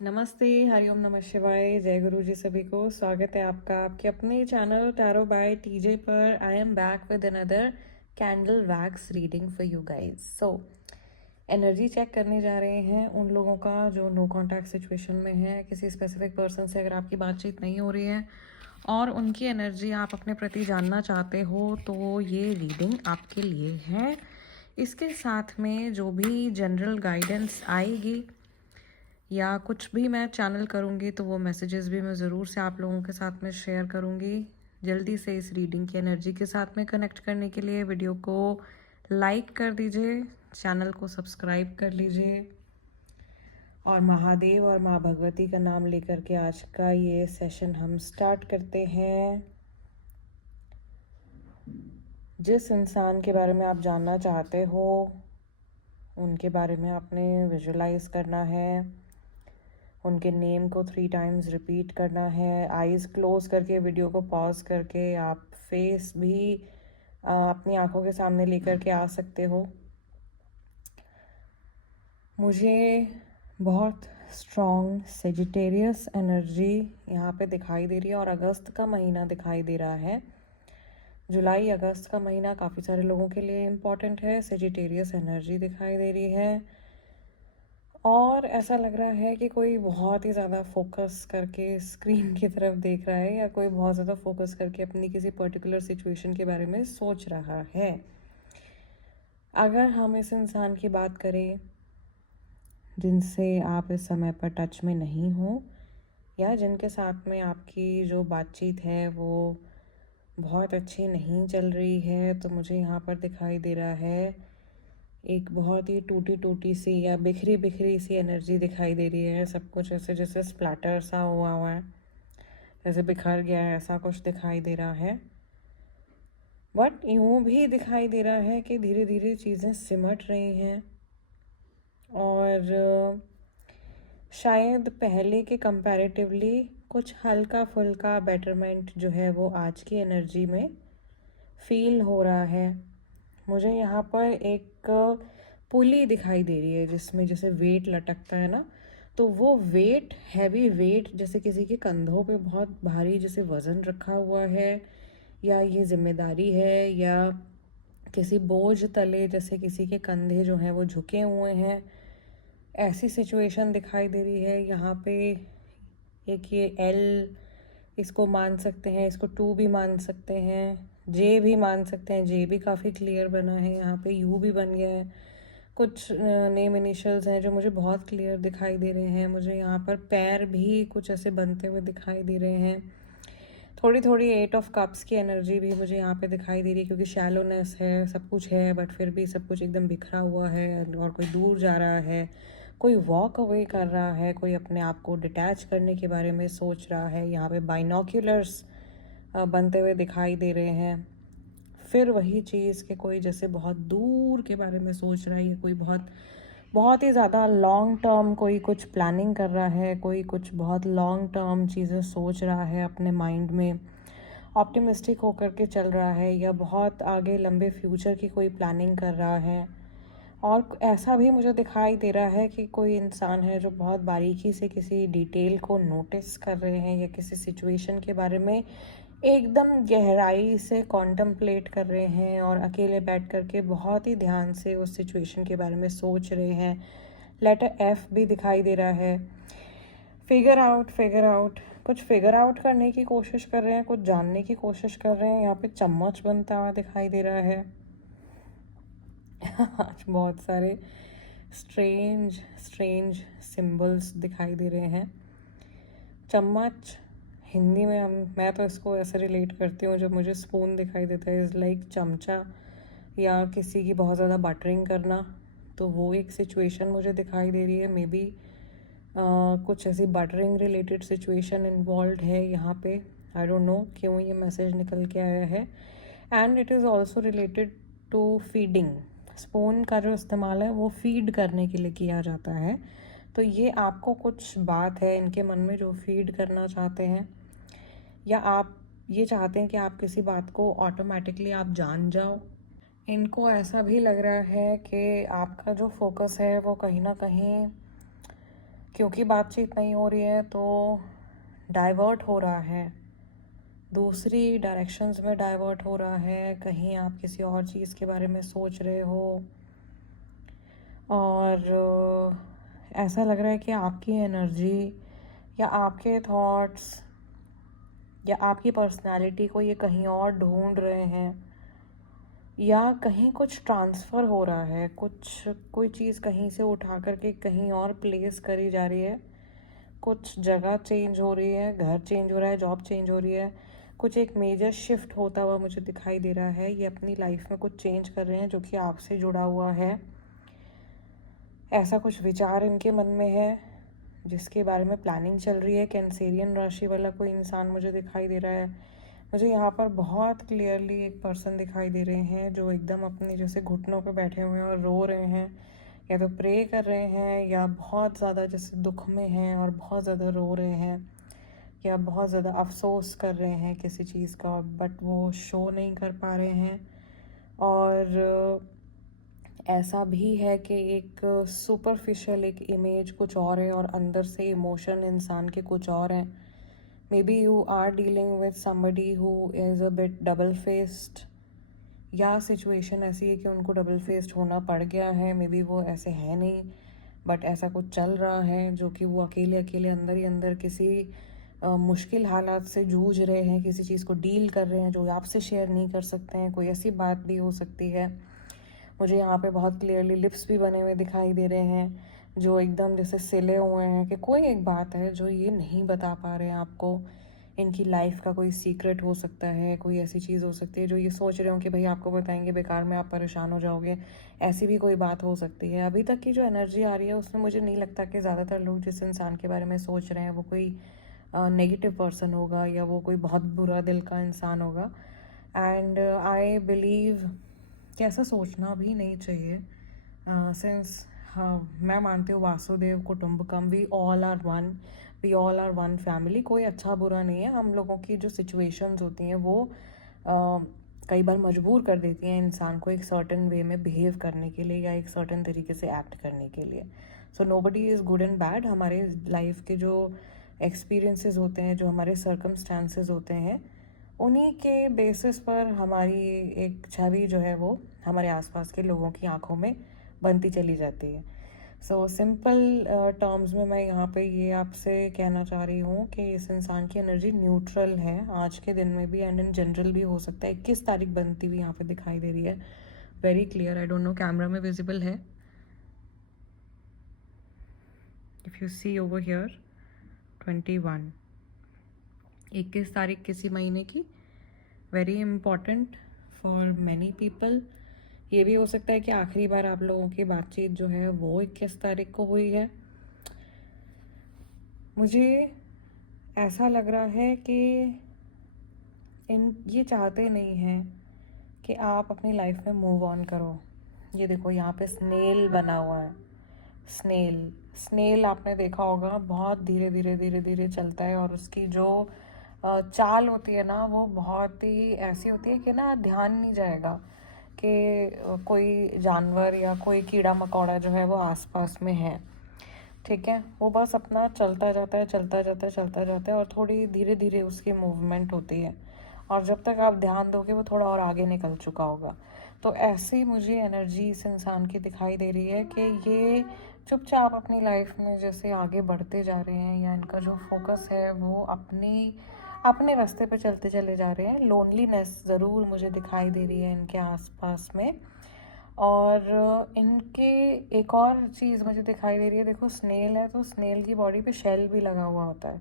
नमस्ते, हरिओम नमः शिवाय, जय गुरु जी सभी को। स्वागत है आपका आपके अपने चैनल टैरो बाय टीजे पर। I am back with another candle wax reading for you guys. So energy check करने जा रहे हैं उन लोगों का जो नो कॉन्टैक्ट सिचुएशन में है। किसी स्पेसिफिक पर्सन से अगर आपकी बातचीत नहीं हो रही है और उनकी एनर्जी आप अपने प्रति जानना चाहते हो तो ये रीडिंग आपके लिए है। इसके साथ में जो भी जनरल गाइडेंस आएगी या कुछ भी मैं चैनल करूँगी तो वो मैसेजेस भी मैं ज़रूर से आप लोगों के साथ में शेयर करूँगी। जल्दी से इस रीडिंग की एनर्जी के साथ में कनेक्ट करने के लिए वीडियो को लाइक कर दीजिए, चैनल को सब्सक्राइब कर लीजिए और महादेव और माँ भगवती का नाम लेकर के आज का ये सेशन हम स्टार्ट करते हैं। जिस इंसान के बारे में आप जानना चाहते हो उनके बारे में आपने विजुलाइज करना है। उनके नेम को 3 टाइम्स रिपीट करना है। आइज़ क्लोज करके वीडियो को पॉज करके आप फेस भी अपनी आंखों के सामने लेकर के आ सकते हो। मुझे बहुत स्ट्रॉन्ग सेजिटेरियस एनर्जी यहाँ पे दिखाई दे रही है और अगस्त का महीना दिखाई दे रहा है। जुलाई अगस्त का महीना काफ़ी सारे लोगों के लिए इम्पॉर्टेंट है। सेजिटेरियस एनर्जी दिखाई दे रही है और ऐसा लग रहा है कि कोई बहुत ही ज़्यादा फोकस करके स्क्रीन की तरफ देख रहा है या कोई बहुत ज़्यादा फोकस करके अपनी किसी पर्टिकुलर सिचुएशन के बारे में सोच रहा है। अगर हम इस इंसान की बात करें जिनसे आप इस समय पर टच में नहीं हो या जिनके साथ में आपकी जो बातचीत है वो बहुत अच्छी नहीं चल रही है, तो मुझे यहाँ पर दिखाई दे रहा है एक बहुत ही टूटी टूटी सी या बिखरी बिखरी सी एनर्जी दिखाई दे रही है। सब कुछ ऐसे जैसे स्प्लैटर सा हुआ है, जैसे बिखर गया है, ऐसा कुछ दिखाई दे रहा है। बट यूँ भी दिखाई दे रहा है कि धीरे धीरे चीज़ें सिमट रही हैं और शायद पहले के कंपैरेटिवली कुछ हल्का फुल्का बेटरमेंट जो है वो आज की एनर्जी में फील हो रहा है। मुझे यहाँ पर एक पुली दिखाई दे रही है जिसमें जैसे वेट लटकता है ना, तो वो वेट हैवी वेट जैसे किसी के कंधों पे बहुत भारी जैसे वज़न रखा हुआ है या ये जिम्मेदारी है या किसी बोझ तले जैसे किसी के कंधे जो हैं वो झुके हुए हैं, ऐसी सिचुएशन दिखाई दे रही है। यहाँ पे एक ये एल इसको मान सकते हैं, इसको 2 भी मान सकते हैं, जे भी मान सकते हैं। जे भी काफ़ी क्लियर बना है, यहाँ पे यू भी बन गया है। कुछ नेम इनिशियल्स हैं जो मुझे बहुत क्लियर दिखाई दे रहे हैं। मुझे यहाँ पर पैर भी कुछ ऐसे बनते हुए दिखाई दे रहे हैं। थोड़ी थोड़ी 8 ऑफ कप्स की एनर्जी भी मुझे यहाँ पे दिखाई दे रही है क्योंकि शैलोनेस है, सब कुछ है बट फिर भी सब कुछ एकदम बिखरा हुआ है और कोई दूर जा रहा है, कोई वॉक अवे कर रहा है, कोई अपने आप को डिटैच करने के बारे में सोच रहा है। यहाँ पे बाइनोक्यूलर्स बनते हुए दिखाई दे रहे हैं। फिर वही चीज़ कि कोई जैसे बहुत दूर के बारे में सोच रहा है या कोई बहुत बहुत ही ज़्यादा लॉन्ग टर्म कोई कुछ प्लानिंग कर रहा है, कोई कुछ बहुत लॉन्ग टर्म चीज़ें सोच रहा है, अपने माइंड में ऑप्टिमिस्टिक होकर के चल रहा है या बहुत आगे लंबे फ्यूचर की कोई प्लानिंग कर रहा है। और ऐसा भी मुझे दिखाई दे रहा है कि कोई इंसान है जो बहुत बारीकी से किसी डिटेल को नोटिस कर रहे हैं या किसी सिचुएशन के बारे में एकदम गहराई से कॉन्टम्पलेट कर रहे हैं और अकेले बैठ करके बहुत ही ध्यान से उस सिचुएशन के बारे में सोच रहे हैं। लेटर एफ भी दिखाई दे रहा है। फिगर आउट कुछ फिगर आउट करने की कोशिश कर रहे हैं, कुछ जानने की कोशिश कर रहे हैं। यहाँ पे चम्मच बनता हुआ दिखाई दे रहा है। आज बहुत सारे स्ट्रेंज सिंबल्स दिखाई दे रहे हैं। चम्मच हिंदी में मैं तो इसको ऐसे रिलेट करती हूँ, जब मुझे स्पून दिखाई देता है इज़ लाइक चमचा या किसी की बहुत ज़्यादा बटरिंग करना, तो वो एक सिचुएशन मुझे दिखाई दे रही है। मे बी कुछ ऐसी बटरिंग रिलेटेड सिचुएशन इन्वॉल्व है यहाँ पे। आई डोंट नो क्यों ये मैसेज निकल के आया है। And it is also related to feeding. Spoon का जो इस्तेमाल है वो फीड करने के लिए किया जाता है, तो ये आपको कुछ बात है इनके मन में जो फीड करना चाहते हैं या आप ये चाहते हैं कि आप किसी बात को ऑटोमेटिकली आप जान जाओ। इनको ऐसा भी लग रहा है कि आपका जो फोकस है वो कहीं ना कहीं क्योंकि बातचीत नहीं हो रही है तो डाइवर्ट हो रहा है, दूसरी डायरेक्शंस में डाइवर्ट हो रहा है, कहीं आप किसी और चीज़ के बारे में सोच रहे हो और ऐसा लग रहा है कि आपकी एनर्जी या आपके थॉट्स या आपकी पर्सनालिटी को ये कहीं और ढूंढ रहे हैं, या कहीं कुछ ट्रांसफ़र हो रहा है, कोई चीज़ कहीं से उठा करके कहीं और प्लेस करी जा रही है, कुछ जगह चेंज हो रही है, घर चेंज हो रहा है, जॉब चेंज हो रही है, कुछ एक मेजर शिफ्ट होता हुआ मुझे दिखाई दे रहा है। ये अपनी लाइफ में कुछ चेंज कर रहे हैं जो कि आपसे जुड़ा हुआ है। ऐसा कुछ विचार इनके मन में है जिसके बारे में प्लानिंग चल रही है। कैंसेरियन राशि वाला कोई इंसान मुझे दिखाई दे रहा है। मुझे यहाँ पर बहुत क्लियरली एक पर्सन दिखाई दे रहे हैं जो एकदम अपने जैसे घुटनों पे बैठे हुए हैं और रो रहे हैं, या तो प्रे कर रहे हैं, या बहुत ज़्यादा जैसे दुख में हैं और बहुत ज़्यादा रो रहे हैं, या बहुत ज़्यादा अफसोस कर रहे हैं किसी चीज़ का, बट वो शो नहीं कर पा रहे हैं। और ऐसा भी है कि एक सुपरफिशियल एक इमेज कुछ और है और अंदर से इमोशन इंसान के कुछ और हैं। Maybe you are dealing with somebody who is a bit double faced, या सिचुएशन ऐसी है कि उनको डबल फेस्ड होना पड़ गया है। मे बी वो ऐसे है नहीं, बट ऐसा कुछ चल रहा है जो कि वो अकेले अकेले अंदर ही अंदर किसी मुश्किल हालात से जूझ रहे हैं, किसी चीज़ को डील कर रहे हैं जो आपसे शेयर नहीं कर सकते हैं। कोई ऐसी बात भी हो सकती है। मुझे यहाँ पे बहुत क्लियरली लिप्स भी बने हुए दिखाई दे रहे हैं जो एकदम जैसे सिले हुए हैं कि कोई एक बात है जो ये नहीं बता पा रहे हैं आपको। इनकी लाइफ का कोई सीक्रेट हो सकता है, कोई ऐसी चीज़ हो सकती है जो ये सोच रहे हो कि भाई आपको बताएंगे बेकार में, आप परेशान हो जाओगे। ऐसी भी कोई बात हो सकती है। अभी तक की जो एनर्जी आ रही है उसमें मुझे नहीं लगता कि ज़्यादातर लोग जिस इंसान के बारे में सोच रहे हैं वो कोई नेगेटिव पर्सन होगा या वो कोई बहुत बुरा दिल का इंसान होगा। एंड आई बिलीव कि ऐसा सोचना भी नहीं चाहिए, सिंस मैं मानती हूँ वासुदेव कुटुंबकम, we all are one, we all are one family. कोई अच्छा बुरा नहीं है। हम लोगों की जो सिचुएशंस होती हैं वो कई बार मजबूर कर देती हैं इंसान को एक सर्टेन वे में बिहेव करने के लिए या एक सर्टेन तरीके से एक्ट करने के लिए। So nobody is good and bad. हमारे लाइफ के जो एक्सपीरियंसेस होते हैं, जो हमारे सर्कमस्टांसेस होते हैं, उन्हीं के बेसिस पर हमारी एक छवि जो है वो हमारे आसपास के लोगों की आंखों में बनती चली जाती है। सो सिंपल टर्म्स में मैं यहाँ पे ये आपसे कहना चाह रही हूँ कि इस इंसान की एनर्जी न्यूट्रल है आज के दिन में भी, एंड इन जनरल भी हो सकता है। 21 तारीख बनती हुई यहाँ पे दिखाई दे रही है, very clear. I don't know camera में विजिबल है, if you see over here 21, 21 तारीख किसी महीने की, very important for many people. ये भी हो सकता है कि आखिरी बार आप लोगों की बातचीत जो है वो 21 तारीख को हुई है। मुझे ऐसा लग रहा है कि ये चाहते नहीं हैं कि आप अपनी लाइफ में मूव ऑन करो। ये देखो यहाँ पे स्नेल बना हुआ है। स्नेल स्नेल आपने देखा होगा, बहुत धीरे धीरे धीरे धीरे चलता है और उसकी जो चाल होती है ना वो बहुत ही ऐसी होती है कि ना ध्यान नहीं जाएगा कि कोई जानवर या कोई कीड़ा मकोड़ा जो है वो आसपास में है। ठीक है, वो बस अपना चलता जाता है, चलता जाता है, चलता जाता है, और थोड़ी धीरे धीरे उसकी मूवमेंट होती है, और जब तक आप ध्यान दोगे वो थोड़ा और आगे निकल चुका होगा। तो ऐसी मुझे एनर्जी इस इंसान की दिखाई दे रही है कि ये चुपचाप अपनी लाइफ में जैसे आगे बढ़ते जा रहे हैं, या इनका जो फोकस है वो अपने रास्ते पे चलते चले जा रहे हैं। लोनलीनेस ज़रूर मुझे दिखाई दे रही है इनके आसपास में। और इनके एक और चीज़ मुझे दिखाई दे रही है, देखो स्नेल है तो स्नेल की बॉडी पे शेल भी लगा हुआ होता है।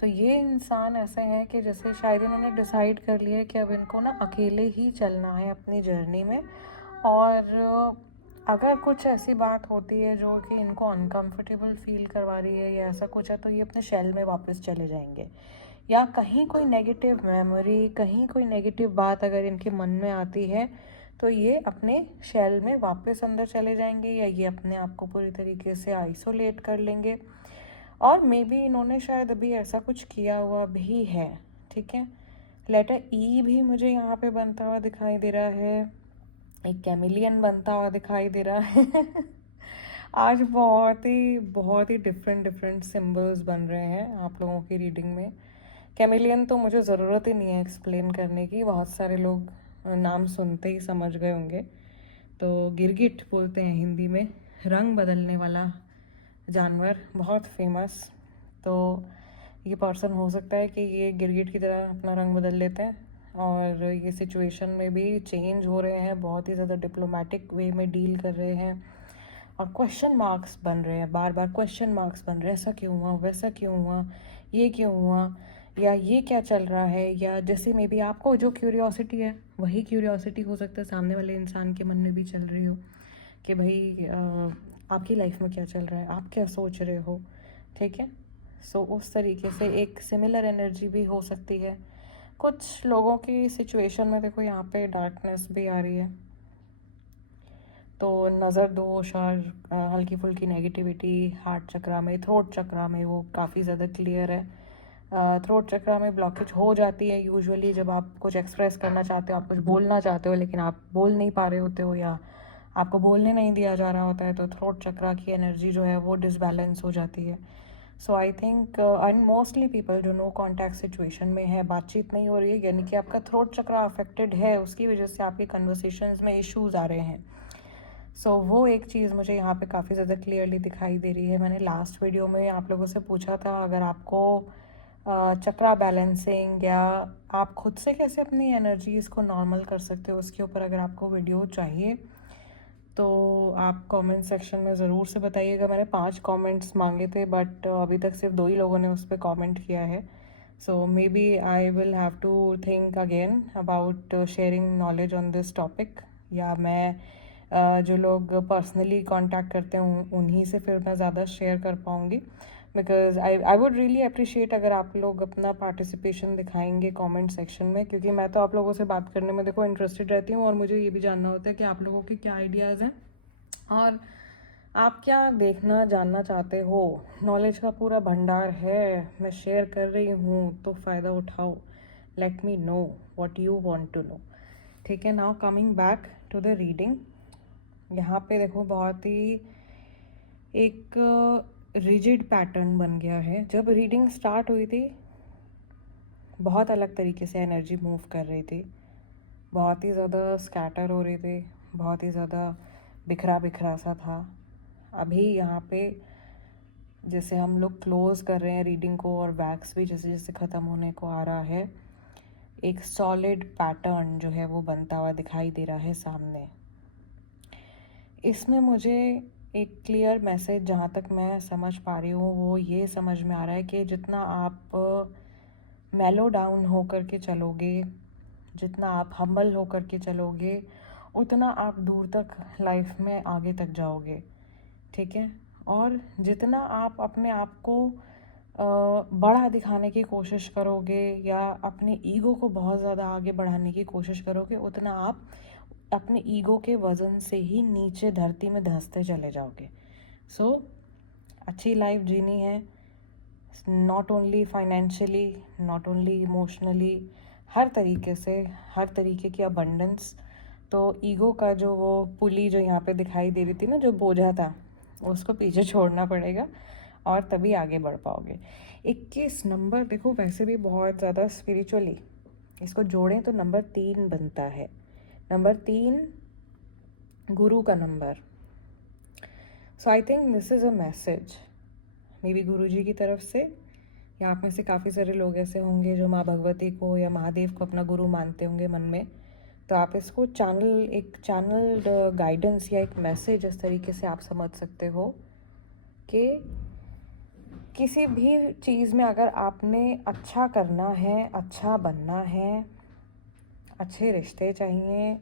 तो ये इंसान ऐसे हैं कि जैसे शायद इन्होंने डिसाइड कर लिया है कि अब इनको ना अकेले ही चलना है अपनी जर्नी में, और अगर कुछ ऐसी बात होती है जो कि इनको अनकंफर्टेबल फील करवा रही है या ऐसा कुछ है, तो ये अपने शेल में वापस चले जाएंगे। या कहीं कोई नेगेटिव मेमोरी, कहीं कोई नेगेटिव बात अगर इनके मन में आती है तो ये अपने शेल में वापस अंदर चले जाएंगे, या ये अपने आप को पूरी तरीके से आइसोलेट कर लेंगे। और मे बी इन्होंने शायद अभी ऐसा कुछ किया हुआ भी है। ठीक है, लेटर ई भी मुझे यहाँ पे बनता हुआ दिखाई दे रहा है, एक कैमिलियन बनता हुआ दिखाई दे रहा है आज बहुत ही डिफरेंट डिफरेंट सिंबल्स बन रहे हैं आप लोगों की रीडिंग में। कैमिलियन तो मुझे ज़रूरत ही नहीं है एक्सप्लेन करने की, बहुत सारे लोग नाम सुनते ही समझ गए होंगे। तो गिरगिट बोलते हैं हिंदी में, रंग बदलने वाला जानवर, बहुत फेमस। तो ये पर्सन हो सकता है कि ये गिरगिट की तरह अपना रंग बदल लेते हैं और ये सिचुएशन में भी चेंज हो रहे हैं, बहुत ही ज़्यादा डिप्लोमेटिक वे में डील कर रहे हैं और क्वेश्चन मार्क्स बन रहे हैं, बार बार क्वेश्चन मार्क्स बन रहे हैं, ऐसा क्यों हुआ, वैसा क्यों हुआ, ये क्यों हुआ, या ये क्या चल रहा है। या जैसे मे बी आपको जो क्यूरियोसिटी है वही क्यूरियोसिटी हो सकता है सामने वाले इंसान के मन में भी चल रही हो कि भाई आपकी लाइफ में क्या चल रहा है, आप क्या सोच रहे हो। ठीक है, सो उस तरीके से एक सिमिलर एनर्जी भी हो सकती है। कुछ लोगों की सिचुएशन में देखो यहाँ पे डार्कनेस भी आ रही है, तो नज़र दोष और हल्की फुल्की नेगेटिविटी हार्ट चक्रा में, थ्रोट चक्रा में वो काफ़ी ज़्यादा क्लियर है। थ्रोट चक्रा में ब्लॉकेज हो जाती है यूजुअली जब आप कुछ एक्सप्रेस करना चाहते हो, आप कुछ बोलना चाहते हो लेकिन आप बोल नहीं पा रहे होते हो या आपको बोलने नहीं दिया जा रहा होता है, तो थ्रोट चक्रा की एनर्जी जो है वो डिसबैलेंस हो जाती है। So I think and mostly people जो नो कॉन्टैक्ट सिचुएशन में है, बातचीत नहीं हो रही है, यानी कि आपका थ्रोट चक्रा अफेक्टेड है, उसकी वजह से आपकी कन्वर्सेशंस में इश्यूज आ रहे हैं। सो वो एक चीज़ मुझे यहाँ पे काफ़ी ज़्यादा क्लियरली दिखाई दे रही है। मैंने लास्ट वीडियो में आप लोगों से पूछा था अगर आपको चक्रा बैलेंसिंग या आप खुद से कैसे अपनी एनर्जीज़ को नॉर्मल कर सकते हो उसके ऊपर अगर आपको वीडियो चाहिए तो आप कमेंट सेक्शन में ज़रूर से बताइएगा। मैंने 5 कमेंट्स मांगे थे बट अभी तक सिर्फ 2 ही लोगों ने उस पर कमेंट किया है। So maybe I will have to think again about sharing knowledge on this topic, या मैं जो लोग पर्सनली कांटेक्ट करते हैं उन्हीं से फिर मैं ज़्यादा शेयर कर पाऊँगी। Because I would really appreciate अगर आप लोग अपना पार्टिसिपेशन दिखाएंगे कमेंट सेक्शन में, क्योंकि मैं तो आप लोगों से बात करने में देखो इंटरेस्टेड रहती हूँ और मुझे ये भी जानना होता है कि आप लोगों के क्या आइडियाज़ हैं और आप क्या देखना जानना चाहते हो। नॉलेज का पूरा भंडार है, मैं शेयर कर रही हूँ, तो फ़ायदा उठाओ। Let me know what you want to know. ठीक है, now coming back to the reading. यहाँ पे देखो बहुत ही एक रिजिड पैटर्न बन गया है। जब रीडिंग स्टार्ट हुई थी बहुत अलग तरीके से एनर्जी मूव कर रही थी, बहुत ही ज़्यादा स्कैटर हो रही थी, बहुत ही ज़्यादा बिखरा बिखरा सा था। अभी यहाँ पे जैसे हम लोग क्लोज़ कर रहे हैं रीडिंग को और वैक्स भी जैसे जैसे ख़त्म होने को आ रहा है, एक सॉलिड पैटर्न जो है वो बनता हुआ दिखाई दे रहा है सामने। इसमें मुझे एक क्लियर मैसेज जहाँ तक मैं समझ पा रही हूँ वो ये समझ में आ रहा है कि जितना आप मेलो डाउन होकर के चलोगे, जितना आप हम्बल होकर के चलोगे, उतना आप दूर तक लाइफ में आगे तक जाओगे। ठीक है, और जितना आप अपने आप को बड़ा दिखाने की कोशिश करोगे या अपने ईगो को बहुत ज़्यादा आगे बढ़ाने की कोशिश करोगे, उतना आप अपने ईगो के वज़न से ही नीचे धरती में धंसते चले जाओगे। सो अच्छी लाइफ जीनी है, not only financially, not only emotionally, हर तरीके से, हर तरीके की अबंडेंस। तो ईगो का जो वो पुली जो यहाँ पे दिखाई दे रही थी ना, जो बोझा था, उसको पीछे छोड़ना पड़ेगा और तभी आगे बढ़ पाओगे। 21 नंबर देखो वैसे भी बहुत ज़्यादा स्पिरिचुअली इसको जोड़ें तो नंबर 3 बनता है। नंबर 3 गुरु का number. So I think this is a message may be गुरु जी की तरफ से, या आप में से काफ़ी सारे लोग ऐसे होंगे जो माँ भगवती को या महादेव को अपना गुरु मानते होंगे मन में। तो आप इसको एक चैनल्ड गाइडेंस या एक मैसेज इस तरीके से आप समझ सकते हो कि किसी भी चीज़ में अगर आपने अच्छा करना है, अच्छा बनना है, अच्छे रिश्ते चाहिए,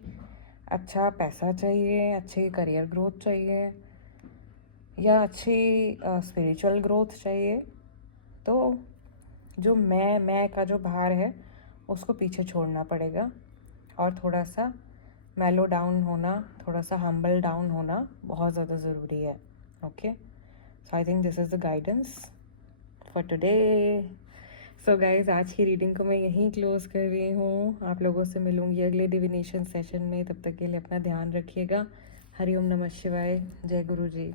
अच्छा पैसा चाहिए, अच्छी करियर ग्रोथ चाहिए या अच्छी स्पिरिचुअल ग्रोथ चाहिए, तो जो मैं का जो भार है उसको पीछे छोड़ना पड़ेगा और थोड़ा सा मेलो डाउन होना, थोड़ा सा हम्बल डाउन होना बहुत ज़्यादा ज़रूरी है। Okay, so I think this is the guidance for today. So guys आज की रीडिंग को मैं यहीं क्लोज कर रही हूँ। आप लोगों से मिलूंगी अगले डिविनेशन सेशन में, तब तक के लिए अपना ध्यान रखिएगा। हरि ओम नमः शिवाय, जय गुरु जी।